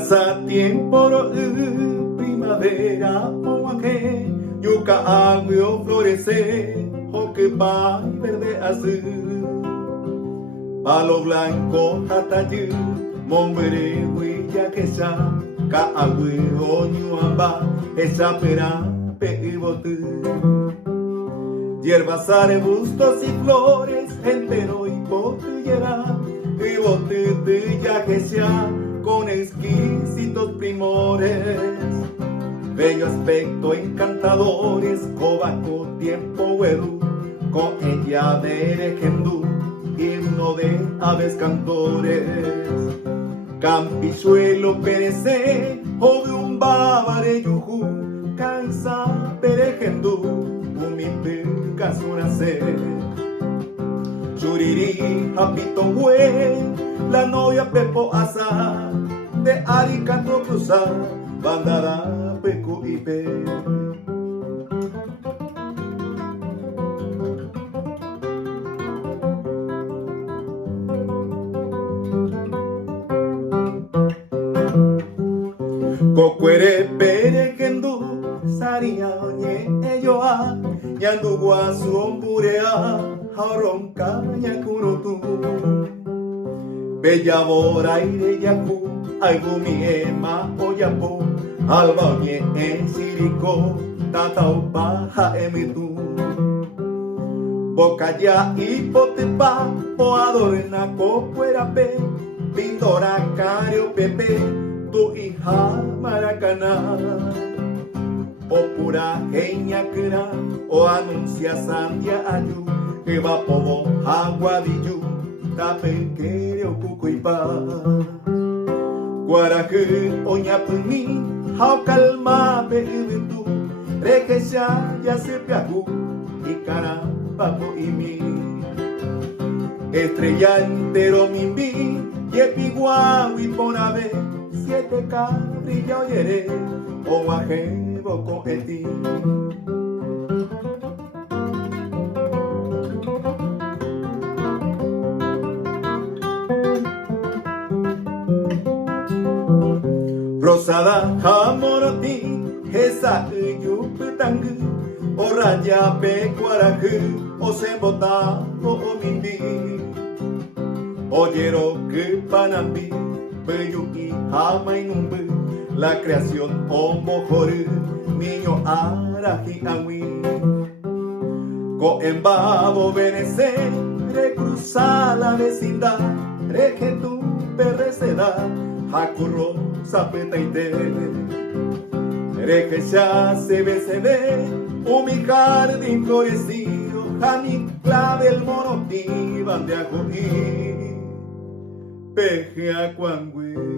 pasa tiempo primavera o aje yuca agüio florece o que va verde azul palo blanco hatayu mombre huilla que ya ka agüio nyuamba esa pera peibotu hierbas, arbustos y flores entero y botellera y botella que sea con exquisitos primores, bello aspecto encantadores, cobaco tiempo hueru, con ella de Eregendú, himno de aves cantores, campichuelo perece, obiumba bareyuju, cansa Eregendú, umimpe casurase. Churiri, Japito Hue, la novia Pepo Asa, de Aricanto Cruzar, Bandara Peco y Pe. Cocuere Peregendú, Saria Oñe Elloa, Yandugua Suomburea, Auronca Yakurutu Bella Bora Ire Yaku Aigumi Ema Oyapu Alba Oñe Sirico Tatau Paja Emitu Bocaya Hipotepa Poadorna Cocuerape Pindora Cario Pepe Tu hija Maracaná O pura geña cra O anuncia Sandia Ayu Eva pobo agua diyu tape quereo cucuipa Guarajú oñapuni hao calma peibitu Requecha ya se piacu y cara papo y mi Estrella entero mimbi yepiguau y ponave Siete cabrilla oyere o guajebo con eti Rosada Hamoroti, esa Yupetang, o Raya Pecuaraju, o Sembota, o Mindi, Oyero que Panambi, Peyuki Hamainumbi, la creación Ombojoru, niño Araji Awi, Coembabo Benece, recruza la vecindad, Regetu Perreceda, Hakuro Zapetaite Requecha se ve mi jardín florecido Jani clave el monotiban de ajojí Peje a Cuangüe